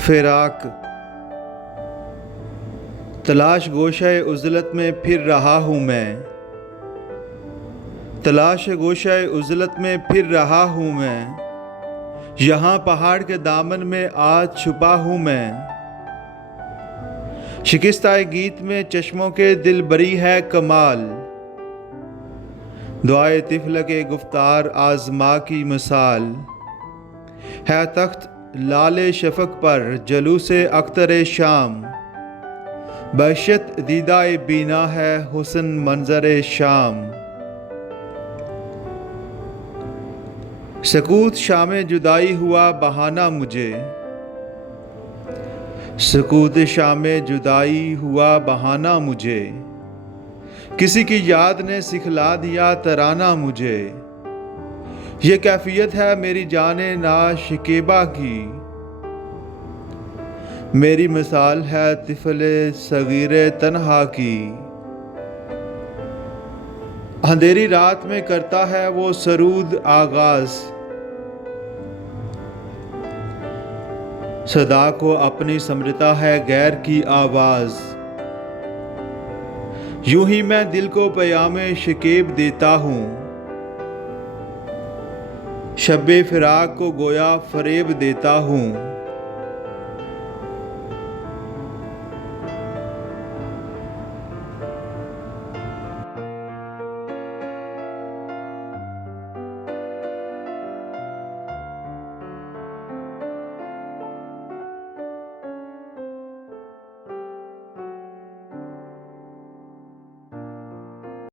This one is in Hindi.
फिराक। तलाश गोशाए उज़लत में फिर रहा हूँ मैं, तलाश गोशाए उज़लत में फिर रहा हूँ मैं। यहाँ पहाड़ के दामन में आज छुपा हूँ मैं। शिकस्ताए गीत में चश्मों के दिल बरी है कमाल। दुआए तिफल के गुफ्तार आज़मा की मिसाल है। तख्त लाले शफक पर जलूसे अख्तर शाम। बहशत दीदाए बीना है हुस्न मंजर शाम। सकूत शाम जुदाई हुआ बहाना मुझे, सकूत शाम जुदाई हुआ बहाना मुझे। किसी की याद ने सिखला दिया तराना मुझे। ये कैफियत है मेरी जाने ना शिकेबा की। मेरी मिसाल है तिफले सगीरे तन्हा की। अंधेरी रात में करता है वो सरूद आगाज। सदा को अपनी समझता है गैर की आवाज। यूं ही मैं दिल को पयामे शिकेब देता हूँ। शब्बे फिराक को गोया फरेब देता हूँ।